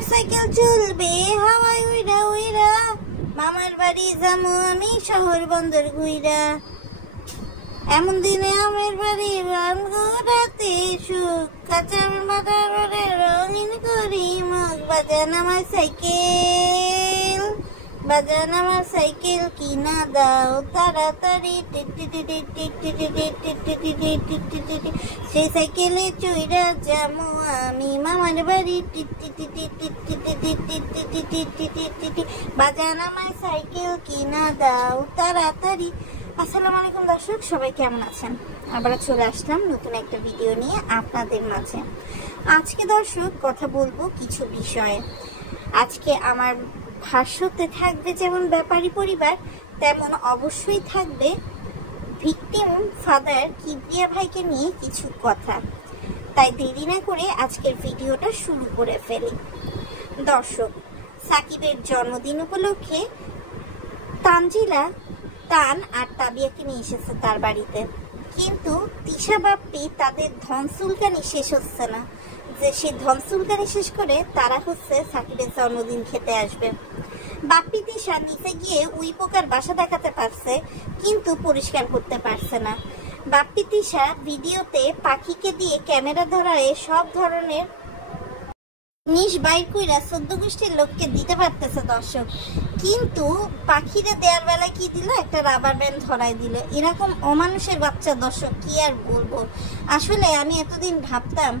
Cycle চলবে হাওয়ায় উইরা উইরা, মামার বাড়ি যামু আমি শহর বন্দর ঘুইরা। এমন দিনে আমের বাড়ি রাতে সুখ, কাঁচা মাথার রঙিন করি মুখ। বাজান আমার সাইকেল, বাজান আমার সাইকেল কিনা দাও তাড়াতাড়ি। সেই সাইকেলে চইরা যামু আমি মামার বাড়ি। বাজান আমার সাইকেল কিনা দাও তাড়াতাড়ি। আসসালামু আলাইকুম দর্শক, সবাই কেমন আছেন? আবার চলে আসলাম নতুন একটা ভিডিও নিয়ে আপনাদের মাঝে। আজকে দর্শক কথা বলবো কিছু বিষয়ে। আজকে আমার ভাষ্যতে থাকবে যেমন ব্যাপারী পরিবার, তেমন অবশ্যই থাকবে ভিকটিম ফাদার কিবরিয়া ভাইকে নিয়ে কিছু কথা। তাই দেরি না করে আজকের ভিডিওটা শুরু করে ফেলি। দর্শক, সাকিবের জন্মদিন উপলক্ষে তানজিলা তান আর তাবিয়াকে নিয়ে এসেছে তার বাড়িতে, কিন্তু তিশা বাপ্পি তাদের ধন সুলকানি শেষ হচ্ছে না, যে সেই ধন সুলকানি শেষ করে তারা সাকিবের জন্মদিন খেতে আসবে। বাপ্পি তিশা নিচে গিয়ে উই পোকার বাসা দেখাতে পারছে, কিন্তু পরিষ্কার করতে পারছে না। বাপ্পি তিশা ভিডিওতে পাখিকে দিয়ে ক্যামেরা ধরায় সব ধরনের নিশ বাইর কইরা 14 গোষ্ঠীর লোককে দিতে পারতেছে দর্শক, কিন্তু পাখিরা দেওয়ার বেলায় কি দিল? একটা রাবার ব্যান্ড ধরাই দিল। এরকম অমানুষের বাচ্চা দর্শক, কি আর বলবো। আসলে আমি এতদিন ভাবতাম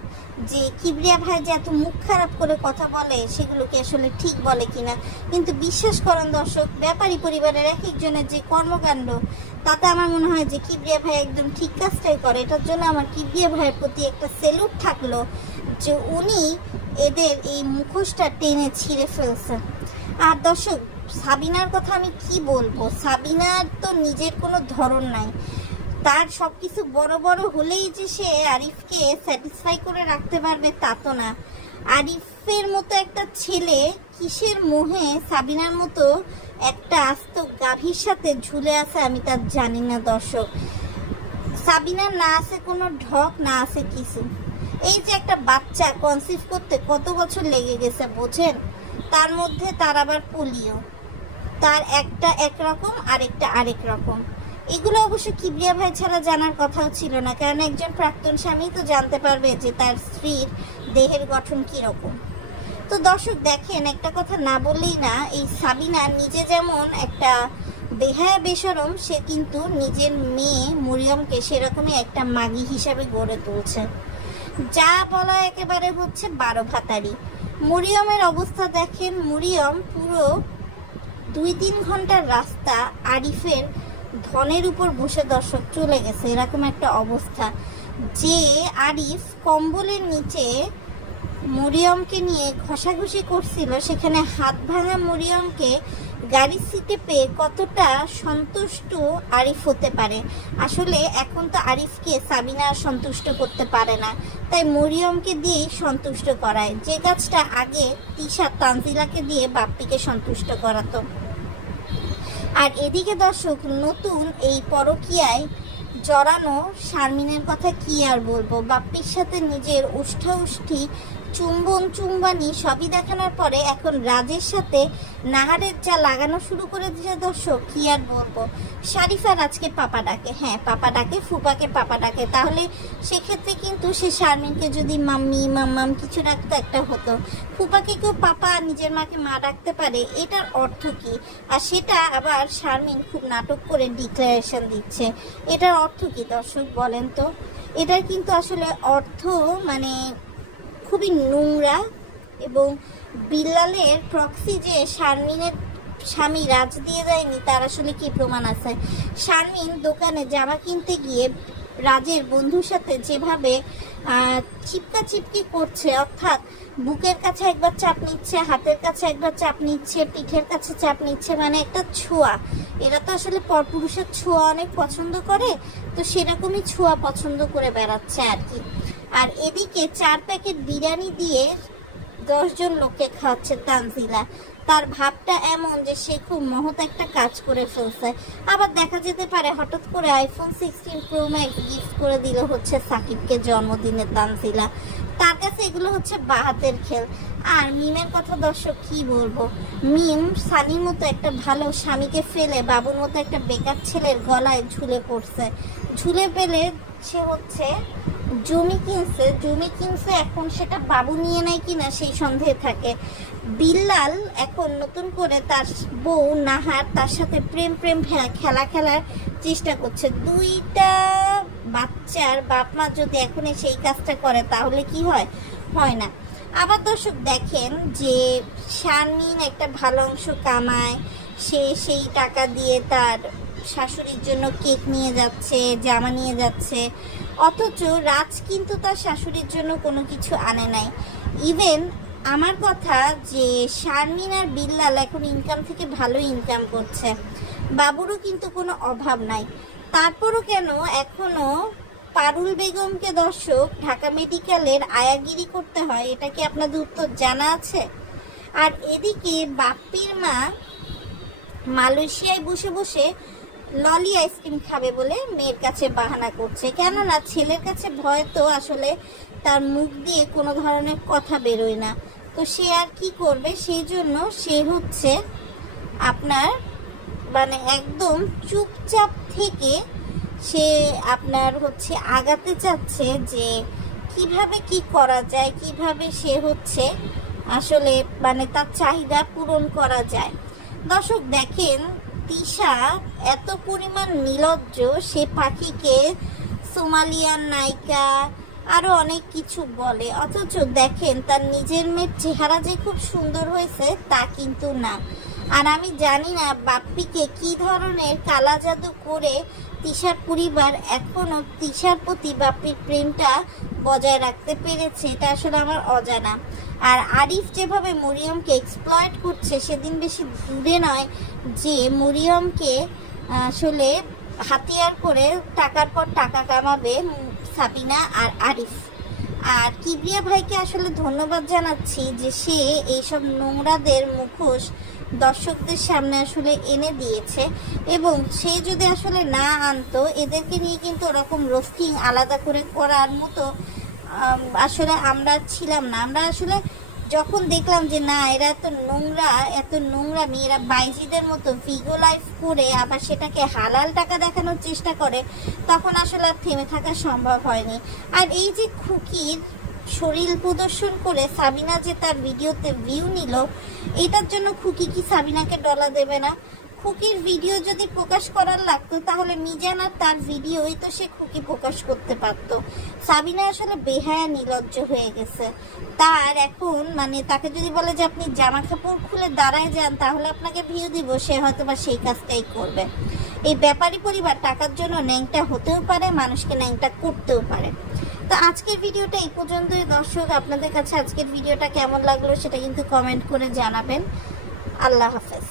যে কিবরিয়া ভাই যে এত মুখ খারাপ করে কথা বলে সেগুলোকে আসলে ঠিক বলে কিনা, কিন্তু বিশ্বাস করেন দর্শক, ব্যাপারী পরিবারের এক একজনের যে কর্মকাণ্ড, তাতে আমার মনে হয় যে কিবরিয়া ভাই একদম ঠিক কাজটাই করে। এটার জন্য আমার কিবরিয়া ভাইয়ের প্রতি একটা সেলুট থাকলো যে উনি এদের এই মুখোশটা টেনে ছিঁড়ে ফেলছে। আর দর্শক, সাবিনার কথা আমি কি বলবো, সাবিনার তো নিজের কোনো ধরন নাই। তার সবকিছু বড় বড় হলেই যে সে আরিফকে স্যাটিসফাই করে রাখতে পারবে তা তো না। আরিফের মতো একটা ছেলে কিসের মোহে সাবিনার মতো একটা আস্ত গাভীর সাথে ঝুলে আছে আমি তা জানি না দর্শক। সাবিনার না আছে কোনো ঢক, না আছে কিছু। এই যে একটা বাচ্চা কনসিভ করতে কত বছর লেগে গেছে বোঝেন? তার মধ্যে তার আবার পোলিও, তার একটা একরকম আরেকটা আরেক রকম। এগুলো অবশ্য কিবরিয়া ভাই ছাড়া জানার কথাও ছিল না, কারণ একজন প্রাক্তন স্বামী তো জানতে পারবে যে তার স্ত্রীর দেহের গঠন কিরকম। তো দর্শক দেখেন, একটা কথা না বললেই না, এই সাবিনা নিজে যেমন একটা বেহায়া বেশরম, সে কিন্তু নিজের মেয়ে মরিয়মকে সেরকমই একটা মাগি হিসাবে গড়ে তুলছে। যা বলা একেবারে 12 ভাতারি। মরিয়মের অবস্থা দেখেন, মরিয়ম পুরো 2-3 ঘন্টার রাস্তা আরিফের ধনের উপর বসে দর্শক চলে গেছে, এরকম একটা অবস্থা। যে আরিফ কম্বলের নিচে মরিয়মকে নিয়ে ঘষাঘষি করছিল, সেখানে হাত ভাঙা মরিয়মকে গাড়ির সিটে পেয়ে কতটা সন্তুষ্ট আরিফ হতে পারে। আসলে এখন তো আরিফকে সাবিনা সন্তুষ্ট করতে পারে না, তাই মরিয়মকে দিয়েই সন্তুষ্ট করায়, যে কাজটা আগে তিশা তানজিলাকে দিয়ে বাপ্পিকে সন্তুষ্ট করাতো। আর এদিকে দর্শক, নতুন এই পরকীয়ায় জড়ানো শারমিনের কথা কি আর বলবো। বাপ্পির সাথে নিজের উষ্ঠি চুম্বন চুম্বানি সবই দেখানোর পরে এখন রাজের সাথে নাহারের যা লাগানো শুরু করে দিয়েছে দর্শক, কি আর বলবো। শারিফা রাজকে পাপা ডাকে, হ্যাঁ পাপা ডাকে, ফুপাকে পাপা ডাকে, তাহলে সেক্ষেত্রে কিন্তু সে শারমিনকে যদি মাম্মি মাম্মাম কিছু ডাকতে একটা হতো। ফুপাকে কেউ পাপা, নিজের মাকে মা ডাকতে পারে, এটার অর্থ কি? আর সেটা আবার শারমিন খুব নাটক করে ডিক্লারেশন দিচ্ছে, এটার অর্থ কি দর্শক বলেন তো? এটার কিন্তু আসলে অর্থ মানে খুবই নোংরা। এবং বিল্লালের প্রক্সি যে শারমিনের স্বামী রাজ দিয়ে দেয়নি, তার আসলে কি প্রমাণ আছে? শারমিন দোকানে জামা কিনতে গিয়ে রাজের বন্ধুর সাথে যেভাবে চিপকা চিপকি করছে, অর্থাৎ বুকের কাছে একবার চাপ নিচ্ছে, হাতের কাছে একবার চাপ নিচ্ছে, পিঠের কাছে চাপ নিচ্ছে, মানে একটা ছোঁয়া। এরা তো আসলে পরপুরুষের ছোঁয়া অনেক পছন্দ করে, তো সেরকমই ছোঁয়া পছন্দ করে বেড়াচ্ছে আর কি। আর এদিকে 4 প্যাকেট বিরিয়ানি দিয়ে 10 জন লোককে খাওয়াচ্ছে তানজিলা। তার ভাবটা এমন যে সে খুব মহৎ একটা কাজ করে ফেলছে। আবার দেখা যেতে পারে হঠাৎ করে আইফোন 16 প্রো ম্যাক্স গিফট করে দিল হচ্ছে সাকিবকে জন্মদিনে তানজিলা। তার কাছে এগুলো হচ্ছে বাহাতের খেল। আর মিমের কথা দর্শক কি বলবো, মিম সানির মতো একটা ভালো স্বামীকে ফেলে বাবুর মতো একটা বেকার ছেলের গলায় ঝুলে পড়ছে। ঝুলে পেলে সে হচ্ছে জমি কিনছে, এখন সেটা বাবু নিয়ে নেয় কিনা সেই সন্দেহে থাকে। বিল্লাল এখন নতুন করে তার বউ নাহার তার সাথে প্রেম খেলার চেষ্টা করছে। 2টা বাচ্চার বাপ মা যদি এখন সেই কাজটা করে তাহলে কি হয়? হয় না। আবার দর্শক দেখেন যে শারমিন একটা ভালো অংশ কামায়, সে সেই টাকা দিয়ে তার শাশুড়ির জন্য কেক নিয়ে যাচ্ছে, জামা নিয়ে যাচ্ছে, অথচ রাজ কিন্তু তার শাশুড়ির জন্য কোনো কিছু আনে নাই। ইভেন আমার কথা যে শারমিন আর বিল্লাল এখন ইনকাম থেকে ভালো ইনকাম করছে, বাবুরও কিন্তু কোনো অভাব নাই। তারপরও কেন এখনো পারুল বেগমকে দর্শক ঢাকা মেডিকেলের আয়াগিরি করতে হয়, এটা কি আপনাদের উত্তর জানা আছে? আর এদিকে বাপ্পির মা মালয়েশিয়ায় বসে বসে ললি আইসক্রিম খাবে বলে মেয়ের কাছে বাহানা করছে, কেননা ছেলের কাছে ভয় তো আসলে তার মুখ দিয়ে কোনো ধরনের কথা বেরোয় না, তো সে আর কি করবে, সেই জন্য সে হচ্ছে আপনার মানে একদম চুপচাপ থেকে সে আপনার হচ্ছে আগাতে চাচ্ছে যে কিভাবে কি করা যায়, কিভাবে সে হচ্ছে আসলে মানে তার চাহিদা পূরণ করা যায়। দর্শক দেখেন তিশা এত পরিমাণ নির্লজ্জ, সে পাখিকে সোমালিয়ান নায়িকা আরো অনেক কিছু বলে, অথচ দেখেন তার নিজের মেয়ের চেহারা যে খুব সুন্দর হয়েছে তা কিন্তু না। আর আমি জানি না বাপ্পিকে কি ধরনের কালা জাদু করে তিশার পরিবার এখনো তিশার প্রতি বাপ্পির প্রেমটা বজায় রাখতে পেরেছে, এটা আসলে আমার অজানা। আর আরিফ যেভাবে মরিয়মকে এক্সপ্লয়েট করছে, সেদিন বেশি দূরে নয় যে মরিয়মকে আসলে হাতিয়ার করে টাকার পর টাকা কামাবে সাবিনা আর আরিফ। আর কিবরিয়া ভাইকে আসলে ধন্যবাদ জানাচ্ছি যে সে এইসব নোংরাদের মুখোশ দর্শকদের সামনে আসলে এনে দিয়েছে, এবং সে যদি আসলে না আনতো এদেরকে নিয়ে কিন্তু ওরকম রোস্টিং আলাদা করে করার মতো আসলে আমরা ছিলাম না। আমরা আসলে যখন দেখলাম যে না এরা এত নোংরা মেয়েরা বাইজিদের মতো ভিগো লাইফ করে আবার সেটাকে হালাল টাকা দেখানোর চেষ্টা করে, তখন আসলে আর থেমে থাকা সম্ভব হয়নি। আর এই যে খুকির শরীর প্রদর্শন করে সাবিনা যে তার ভিডিওতে ভিউ নিল, এটার জন্য খুকি কি সাবিনাকে ডলা দেবে না? খুকির ভিডিও যদি প্রকাশ করার লাগতো তাহলে মিজান আর তার ভিডিওই তো সে খুকি প্রকাশ করতে পারতো। সাবিনা আসলে বেহায়া নির্লজ্জ হয়ে গেছে। তার এখন মানে তাকে যদি বলে যে আপনি জামা কাপড় খুলে দাঁড়ায় যান তাহলে আপনাকে ভিউ দিব, সে হয়তো বা সেই কাজটাই করবে। এই ব্যাপারী পরিবার টাকার জন্য ন্যাংটা হতেও পারে, মানুষকে ন্যাংটা করতেও পারে। তো আজকের ভিডিওটা এই পর্যন্তই দর্শক। আপনাদের কাছে আজকের ভিডিওটা কেমন লাগলো সেটা কিন্তু কমেন্ট করে জানাবেন। আল্লাহ হাফেজ।